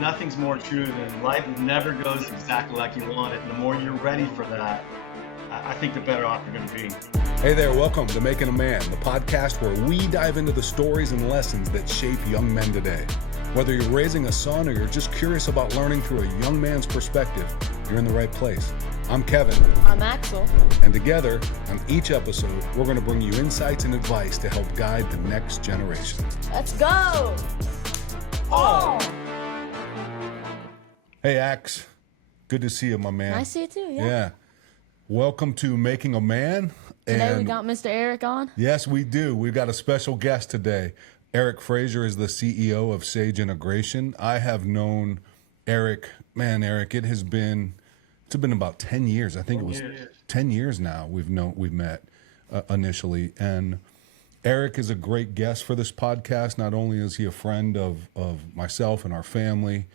nothing's more true than life never goes exactly like you want it. And the more you're ready for that, I think the better off you're going to be. Hey there, welcome to Making a Man, the podcast where we dive into the stories and lessons that shape young men today. Whether you're raising a son or you're just curious about learning through a young man's perspective, you're in the right place. I'm Kevin. I'm Axel. And together, on each episode, we're going to bring you insights and advice to help guide the next generation. Let's go! Oh! Hey, Ax. Good to see you, my man. I see you too, yeah. Yeah. Welcome to Making a Man. Today we got Mr. Eric on. Yes, we do. We've got a special guest today. Eric Frasier is the CEO of Sage Integration. I have known Eric, Eric, it's been about 10 years. I think it was 10 years now we've met initially. And Eric is a great guest for this podcast. Not only is he a friend of myself and our family,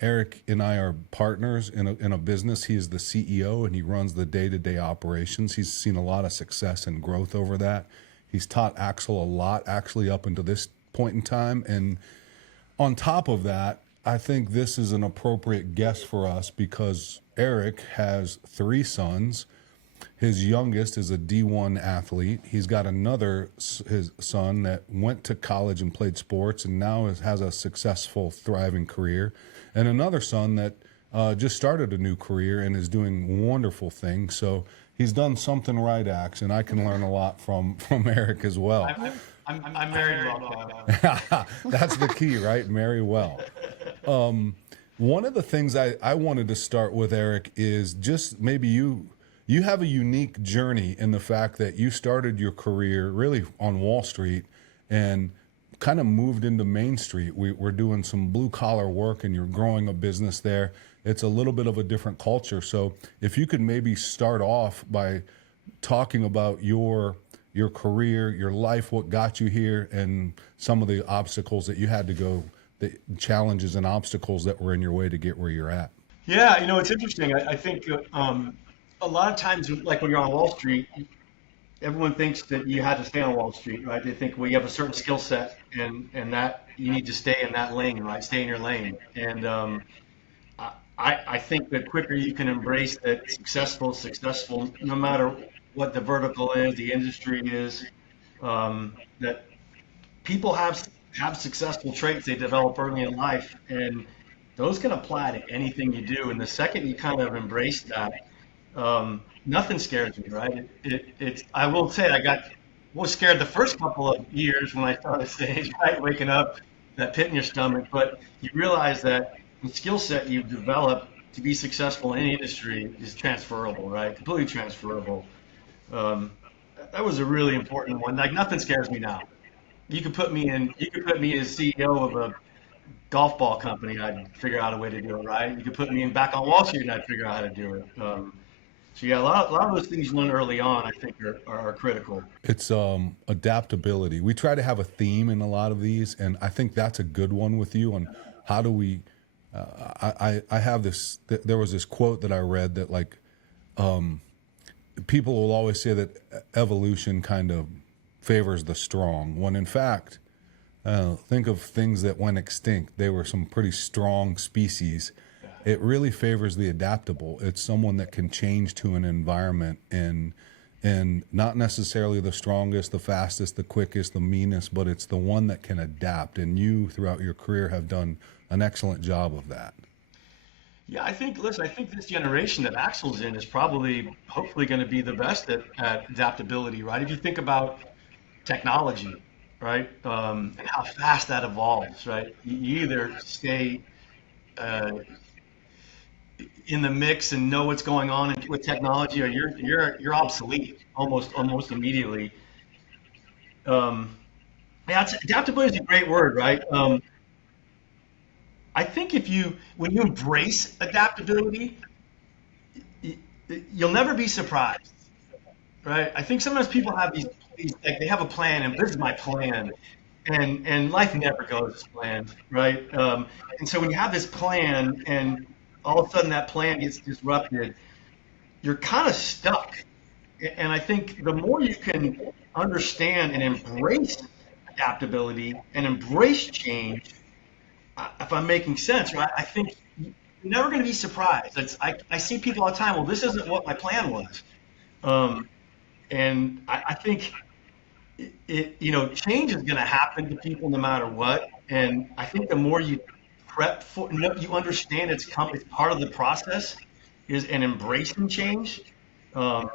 Eric and I are partners in a business. He is the CEO and he runs the day-to-day operations. He's seen a lot of success and growth over that. He's taught Axel a lot, actually, up until this point in time. And on top of that, I think this is an appropriate guest for us because Eric has 3 sons. His youngest is a D1 athlete. He's got his son that went to college and played sports and now has a successful, thriving career. And another son that just started a new career and is doing wonderful things. So he's done something right, Ax, and I can learn a lot from Eric as well. I'm married well. That's the key, right? Marry well. One of the things I wanted to start with, Eric, is just maybe you have a unique journey in the fact that you started your career really on Wall Street and kind of moved into Main Street. We're doing some blue collar work and you're growing a business there. It's a little bit of a different culture. So if you could maybe start off by talking about your career, your life, what got you here, and some of the obstacles that you had to go, the challenges and obstacles that were in your way to get where you're at. Yeah, it's interesting. I think a lot of times, like when you're on Wall Street, everyone thinks that you had to stay on Wall Street, right? They think, well, you have a certain skill set and that you need to stay in that lane, right? Stay in your lane. And I think the quicker you can embrace that successful, no matter what the vertical is, the industry is, that people have successful traits they develop early in life, and those can apply to anything you do. And the second you kind of embrace that, nothing scares me, right? I will say was scared the first couple of years when I started Sage, right? Waking up, that pit in your stomach, but you realize that the skill set you've developed to be successful in any industry is transferable, right? Completely transferable. That was a really important one. Like, nothing scares me now. You could put me as CEO of a golf ball company, I'd figure out a way to do it, right? You could put me back on Wall Street and I'd figure out how to do it. So yeah, a lot of those things you learn early on, I think, are critical. It's adaptability. We try to have a theme in a lot of these, and I think that's a good one with you. On how do we? I have this. There was this quote that I read that people will always say that evolution kind of favors the strong, when in fact, think of things that went extinct. They were some pretty strong species. It really favors the adaptable. It's someone that can change to an environment and not necessarily the strongest, the fastest, the quickest, the meanest, but it's the one that can adapt. And you, throughout your career, have done an excellent job of that. Yeah, I think this generation that Axel's in is hopefully going to be the best at adaptability, right? If you think about technology, right, and how fast that evolves, right? You either stay in the mix and know what's going on with technology, or you're obsolete almost immediately. Adaptability is a great word, right? I think when you embrace adaptability, you'll never be surprised, right? I think sometimes people have these like they have a plan, and this is my plan, and life never goes as planned, right? And so when you have this plan and all of a sudden that plan gets disrupted, you're kind of stuck. And I think the more you can understand and embrace adaptability and embrace change, if I'm making sense, right? I think you're never going to be surprised. I see people all the time. Well, this isn't what my plan was, um, and I think change is going to happen to people no matter what. And I think the more you prep for, you understand it's part of the process, is and embracing change. Um,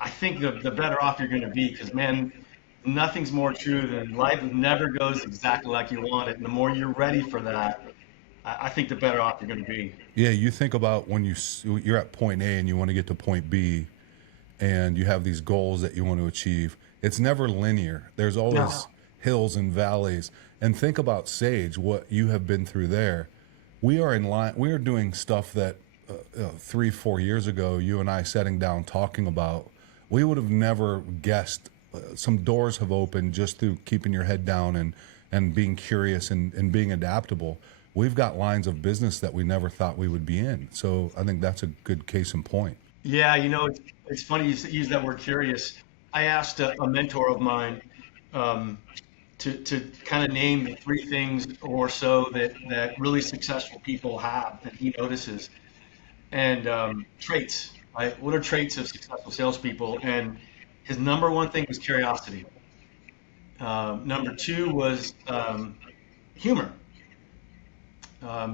I think the better off you're going to be, because man, nothing's more true than life never goes exactly like you want it. And the more you're ready for that, I think the better off you're going to be. Yeah, you think about when you're at point A and you want to get to point B, and you have these goals that you want to achieve. It's never linear. There's always hills and valleys. And think about Sage, what you have been through there. We are in line. We are doing stuff that 3-4 years ago, you and I sitting down talking about, we would have never guessed. Some doors have opened just through keeping your head down and being curious and being adaptable. We've got lines of business that we never thought we would be in. So I think that's a good case in point. Yeah, it's funny you use that word curious. I asked a mentor of mine to kind of name the 3 things or so that really successful people have that he notices, and traits. Right? What are traits of successful salespeople? And his number 1 thing was curiosity. Number 2 was humor.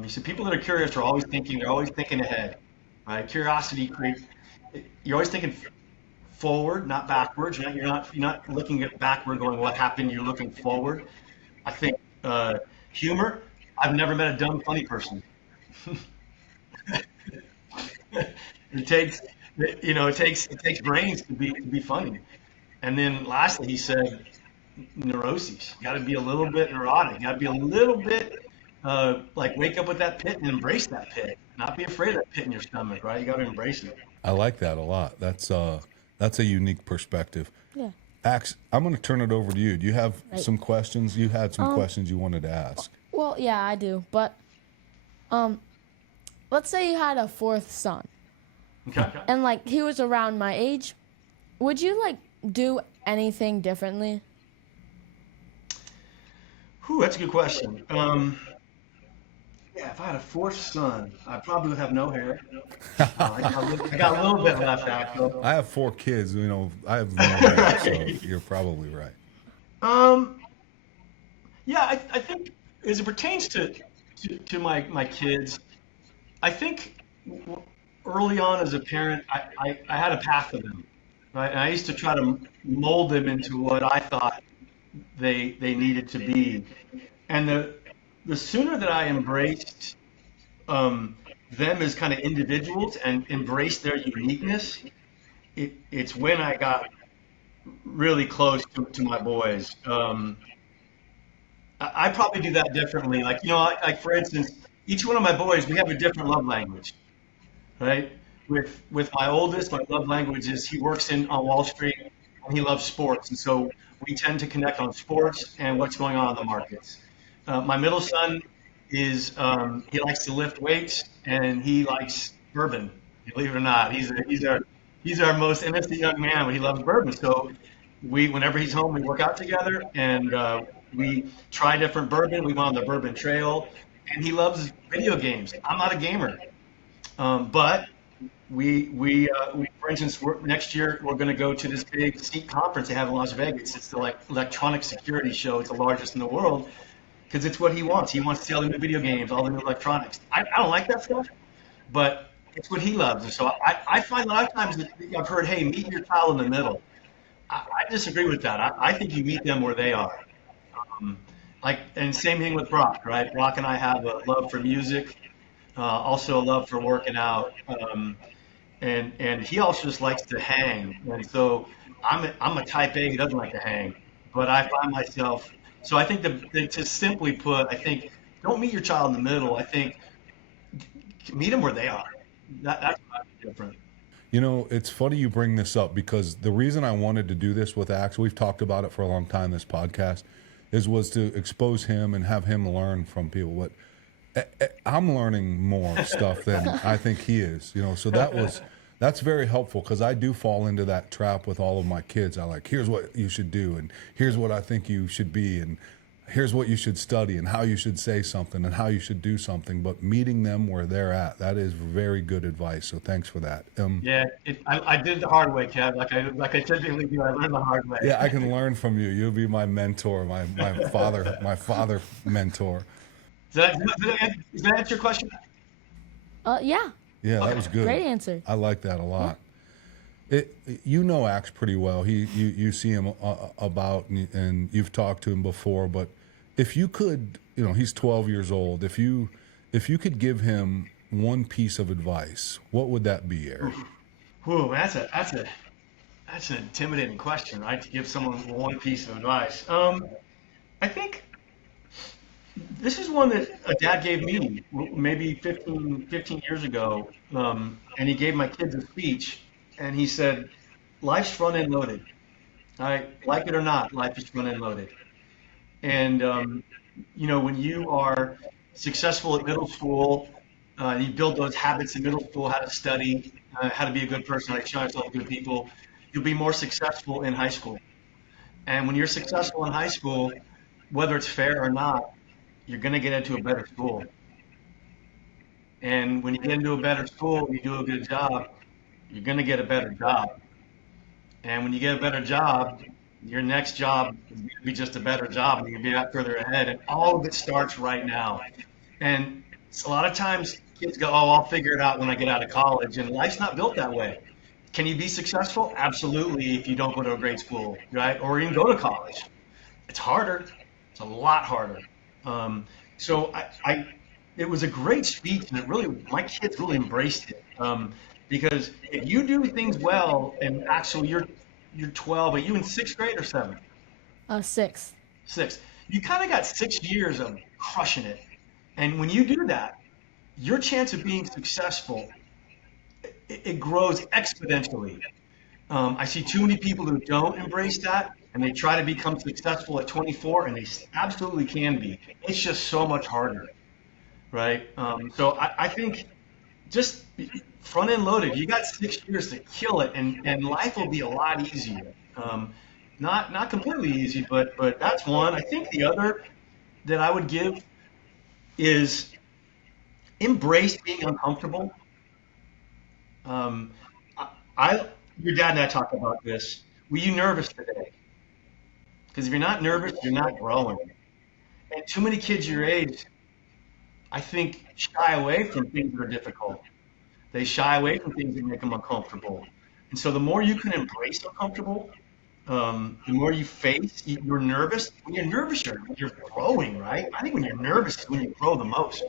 He said people that are curious are always thinking. They're always thinking ahead. Right? Curiosity creates. You're always thinking forward, not backwards. You're not looking at backward, going what happened. You're looking forward. I think humor. I've never met a dumb, funny person. It takes, it takes brains to be funny. And then lastly, he said neuroses. You got to be a little bit neurotic. You got to be a little bit like wake up with that pit and embrace that pit. Not be afraid of that pit in your stomach, right? You got to embrace it. I like that a lot. That's a unique perspective. Yeah. Ax, I'm going to turn it over to you. Do you have some questions? You had some questions you wanted to ask. Well, yeah, I do. But let's say you had a 4th son, Okay. and like he was around my age. Would you like do anything differently? Whew, that's a good question. Yeah, if I had a 4th son, I probably would have no hair. I got a little bit left, actually. I have 4 kids. I have no hair, so you're probably right. Yeah, I think as it pertains to my kids, I think early on as a parent, I had a path for them, right? And I used to try to mold them into what I thought they needed to be. And the sooner that I embraced them as kind of individuals and embraced their uniqueness, it's when I got really close to my boys. I probably do that differently. Like for instance, each one of my boys, we have a different love language, right? With my oldest, my love language is he works on Wall Street and he loves sports, and so we tend to connect on sports and what's going on in the markets. My middle son is he likes to lift weights and he likes bourbon. Believe it or not, he's our most innocent young man, but he loves bourbon. So whenever he's home, we work out together and we try different bourbon. We went on the bourbon trail, and he loves video games. I'm not a gamer, but we for instance, next year we're going to go to this big SEEK conference they have in Las Vegas. It's the electronic security show. It's the largest in the world because it's what he wants. He wants to see all the new video games, all the new electronics. I don't like that stuff, but it's what he loves. And so I find a lot of times that I've heard, hey, meet your child in the middle. I disagree with that. I think you meet them where they are. And same thing with Brock, right? Brock and I have a love for music, also a love for working out, and he also just likes to hang. And so I'm a type A who doesn't like to hang, but I find myself. So I think to simply put, I think don't meet your child in the middle. I think meet them where they are. That's different. It's funny you bring this up because the reason I wanted to do this with Ax, we've talked about it for a long time, this podcast, was to expose him and have him learn from people. But I'm learning more stuff than I think he is, so that's very helpful because I do fall into that trap with all of my kids. I here's what you should do and here's what I think you should be. And here's what you should study and how you should say something and how you should do something, but meeting them where they're at, that is very good advice. So thanks for that. Yeah, I did it the hard way, Kev. Like I typically do, I learned the hard way. Yeah, I can learn from you. You'll be my mentor, my father mentor. Does that answer your question? Yeah. Yeah, that Okay. was good. Great answer. I like that a lot. You know Axe pretty well. You see him about, and you've talked to him before. But if you could, he's 12 years old. If you could give him one piece of advice, what would that be, Eric? Whew, that's an intimidating question, right? To give someone one piece of advice. I think this is one that a dad gave me maybe 15 years ago, and he gave my kids a speech, and he said, "Life's front end loaded. All right, like it or not, life is front end loaded." And when you are successful at middle school, you build those habits in middle school, how to study, how to be a good person, how to show yourself to good people. You'll be more successful in high school. And when you're successful in high school, whether it's fair or not, you're going to get into a better school. And when you get into a better school, you do a good job, you're going to get a better job. And when you get a better job, your next job is going to be just a better job, and you're going to be out further ahead. And all of it starts right now. And a lot of times kids go, "Oh, I'll figure it out when I get out of college." And life's not built that way. Can you be successful? Absolutely, if you don't go to a great school, right? Or even go to college. It's harder. It's a lot harder. So it was a great speech, and my kids really embraced it. Because if you do things well, and actually you're 12, are you in sixth grade or seventh? 6. Sixth. You kind of got 6 years of crushing it, and when you do that, your chance of being successful it grows exponentially. I see too many people who don't embrace that, and they try to become successful at 24, and they absolutely can be. It's just so much harder, right? So I think just front end loaded. You got 6 years to kill it, and life will be a lot easier. Not completely easy, but that's one. I think the other that I would give is embrace being uncomfortable. Um, your dad and I talked about this. Were you nervous today? Because if you're not nervous, you're not growing. And too many kids your age, I think, shy away from things that are difficult. They shy away from things that make them uncomfortable. And so the more you can embrace uncomfortable, the more you face, you're nervous. When you're nervous, you're growing, right? I think when you're nervous is when you grow the most.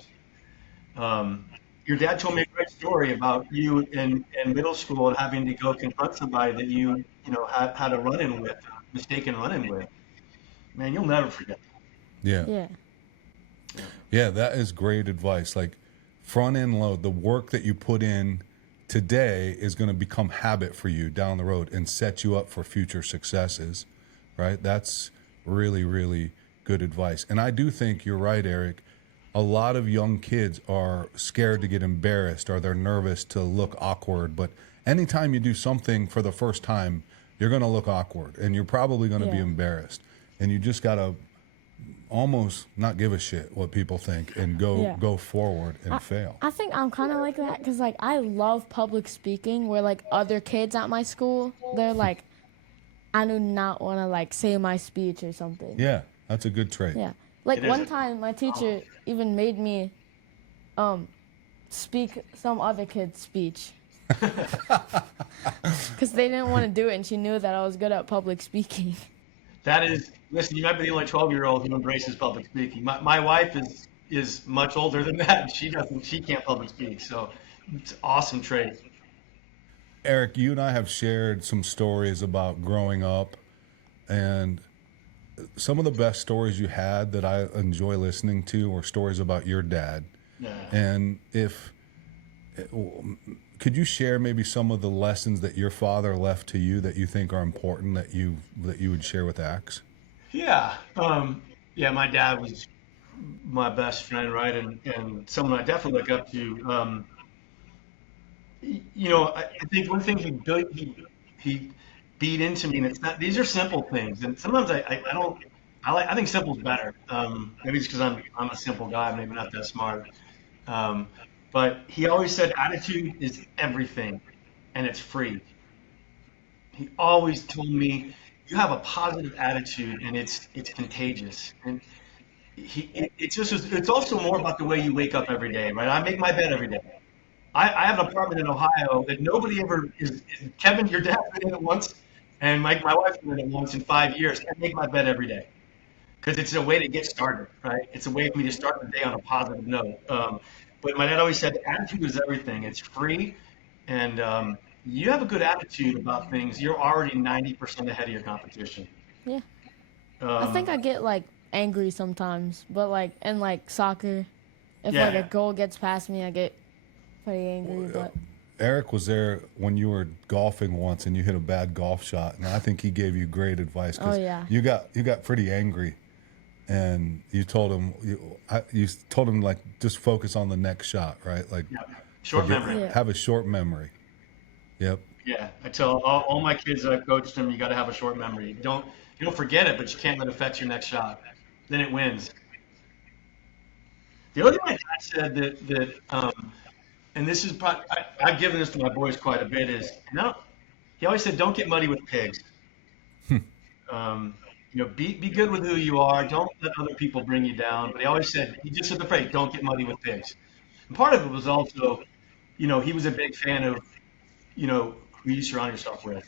Your dad told me a great story about you in middle school and having to go confront somebody that you had a run-in with, mistaken run-in with. Man, you'll never forget that. Yeah. Yeah. Yeah, that is great advice. Like front end load, the work that you put in today is going to become habit for you down the road and set you up for future successes, right? That's really, really good advice. And I do think you're right, Eric. A lot of young kids are scared to get embarrassed or they're nervous to look awkward. But anytime you do something for the first time, you're going to look awkward and you're probably going to be Yeah. embarrassed. And you just got to almost not give a shit what people think and go forward and fail. I think I'm kind of like that because like I love public speaking. Where like other kids at my school, they're like, I do not want to like say my speech or something. Yeah, that's a good trait. Yeah. Like It is one a- time, my teacher even made me speak some other kid's speech because they didn't want to do it, and she knew that I was good at public speaking. That is, listen, you might be the only 12-year-old who embraces public speaking. My wife is much older than that, and she can't public speak. So it's an awesome trait. Eric, you and I have shared some stories about growing up, and some of the best stories you had that I enjoy listening to were stories about your dad. Yeah. And could you share maybe some of the lessons that your father left to you that you think are important that you would share with Axe? Yeah. My dad was my best friend, right? And someone I definitely look up to. I think one thing he beat into me, and it's not, these are simple things. And sometimes I I think simple's better. Maybe it's because I'm a simple guy, maybe not that smart. Um, but he always said attitude is everything, and it's free. He always told me you have a positive attitude, and it's contagious. And it's just it's also more about the way you wake up every day, right? I make my bed every day. I have an apartment in Ohio that nobody ever is. Kevin, your dad's been in it once, and my wife's been in it once in 5 years. I make my bed every day because it's a way to get started, right? It's a way for me to start the day on a positive note. But my dad always said, attitude is everything. It's free, and you have a good attitude about things. You're already 90% ahead of your competition. Yeah. I think Um, I get like angry sometimes, but like in like soccer, if like a yeah, goal gets past me, I get pretty angry. But Eric was there when you were golfing once and you hit a bad golf shot, and I think he gave you great advice oh because yeah, you got pretty angry, and you told him like just focus on the next shot, right? Like yeah. Short forget memory. yeah, have a short memory. Yep. Yeah, I tell all my kids that I've coached them, you got to have a short memory. You don't forget it, but you can't let it affect your next shot. Then it wins. The other thing my dad said and this is probably I've given this to my boys quite a bit is no. He always said, don't get muddy with pigs. Um, be good with who you are. Don't let other people bring you down. But he always said, he just said the phrase, don't get muddy with pigs. And part of it was also, he was a big fan of, who you surround yourself with.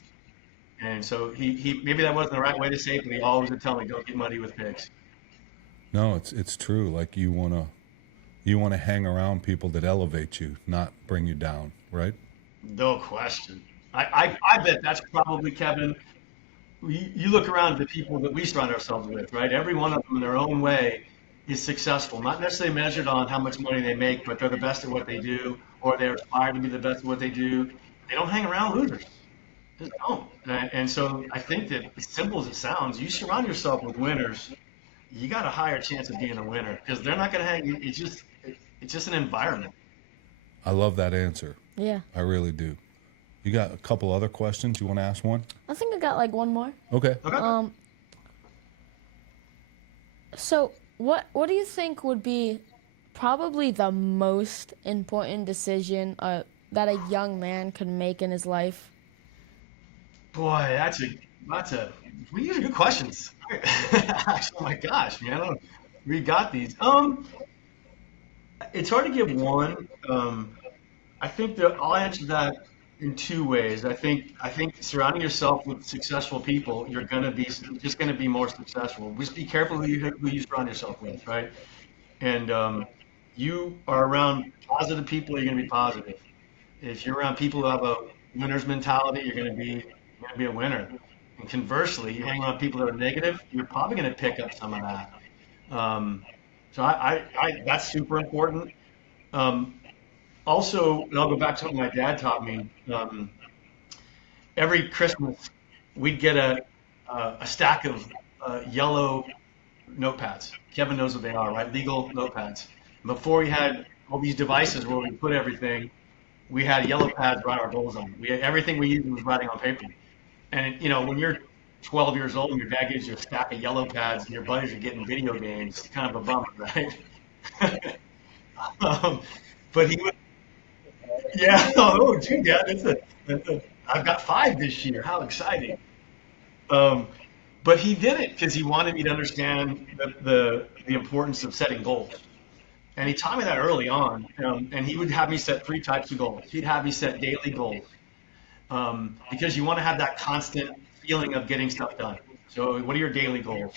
And so he maybe that wasn't the right way to say it, but he always would tell me, don't get muddy with pigs. No, it's true. Like you wanna hang around people that elevate you, not bring you down, right? No question. I bet that's probably, Kevin, you look around at the people that we surround ourselves with, right? Every one of them in their own way is successful, not necessarily measured on how much money they make, but they're the best at what they do, or they're aspired to be the best at what they do. They don't hang around losers. Just don't. And so I think that as simple as it sounds, you surround yourself with winners, you got a higher chance of being a winner because they're not going to hang. It's just an environment. I love that answer. yeah. I really do. You got a couple other questions? You want to ask one? I think I got like one more. Okay. Okay. So what do you think would be probably the most important decision that a young man could make in his life? Boy, that's a these are good questions. Actually, oh my gosh, man, we got these. It's hard to give one. I think that I'll answer that in two ways. I think surrounding yourself with successful people, you're gonna be just gonna be more successful. Just be careful who you surround yourself with, right? And you are around positive people, you're gonna be positive. If you're around people who have a winner's mentality, you're gonna be a winner. And conversely, you hang around people that are negative, you're probably gonna pick up some of that. So that's super important. Um, Also, and I'll go back to what my dad taught me. Every Christmas, we'd get a stack of yellow notepads. Kevin knows what they are, right? Legal notepads. Before we had all these devices where we put everything, we had yellow pads write our goals on. We had everything we used was writing on paper. And when you're 12 years old and your dad gives you a stack of yellow pads and your buddies are getting video games, it's kind of a bummer, right? um, but he would, yeah. Oh, gee, Dad, I've got five this year. How exciting! Um, but he did it because he wanted me to understand the importance of setting goals. And he taught me that early on. And he would have me set three types of goals. He'd have me set daily goals because you want to have that constant feeling of getting stuff done. So, what are your daily goals?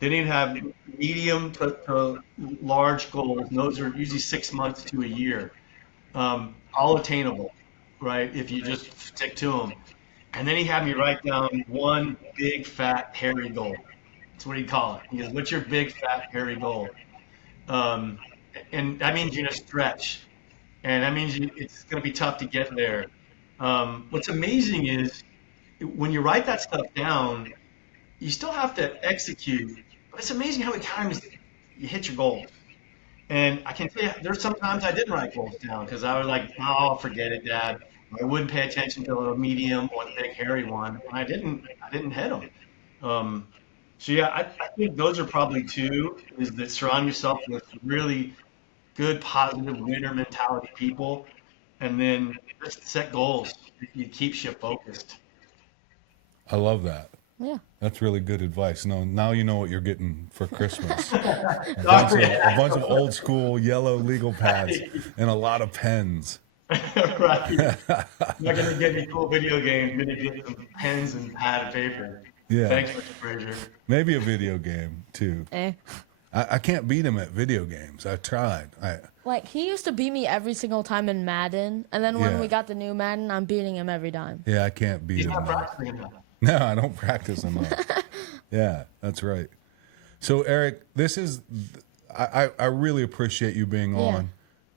Then he'd have medium to large goals. And those are usually 6 months to a year, all attainable, right? If you just stick to them. And then he had me write down one big fat hairy goal. That's what he'd call it. He goes, "What's your big fat hairy goal?" Um, and that means you're gonna stretch, and that means it's gonna be tough to get there. What's amazing is when you write that stuff down, you still have to execute, but it's amazing how many times you hit your goals. And I can tell you, there's sometimes I didn't write goals down because I was like, "Oh, forget it, Dad." I wouldn't pay attention to the medium or the big hairy one, and I didn't hit them. So yeah, I think those are probably two, is that surround yourself with really good, positive winner mentality people, and then just set goals. It keeps you focused. I love that. Yeah. That's really good advice. No, now you know what you're getting for Christmas. Oh, A bunch of yeah. old school yellow legal pads and a lot of pens. Right. You're not gonna get any cool video games. You're gonna get some pens and pad and paper. Yeah. Thanks, Mr. Fraser. Maybe a video game too. Eh. I can't beat him at video games. I tried. Like he used to beat me every single time in Madden, and then when Yeah. we got the new Madden, I'm beating him every time. Yeah, I can't beat He's him. not now. practicing enough. No, I don't practice enough. Yeah, that's right. So Eric, this is I really appreciate you being Yeah. on.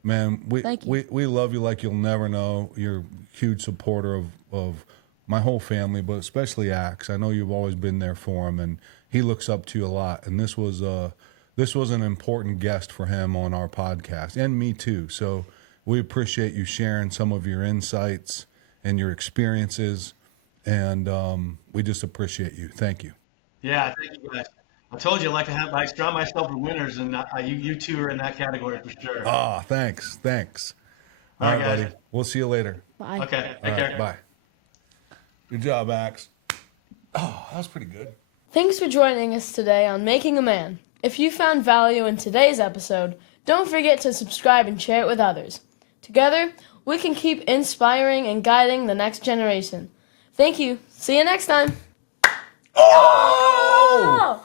Man, Thank you. we love you like you'll never know. You're a huge supporter of my whole family, but especially Axe. I know you've always been there for him, and he looks up to you a lot. And this was an important guest for him on our podcast, and me too. So we appreciate you sharing some of your insights and your experiences, and we just appreciate you. Thank you. Yeah, thank you guys. I told you I surround myself with winners, and you two are in that category for sure. Ah, thanks. All All right, right, guys. buddy. We'll see you later. Bye. Okay, All take right, care. bye. Good job, Axe. Oh, that was pretty good. Thanks for joining us today on Making a Man. If you found value in today's episode, don't forget to subscribe and share it with others. Together, we can keep inspiring and guiding the next generation. Thank you. See you next time. Oh!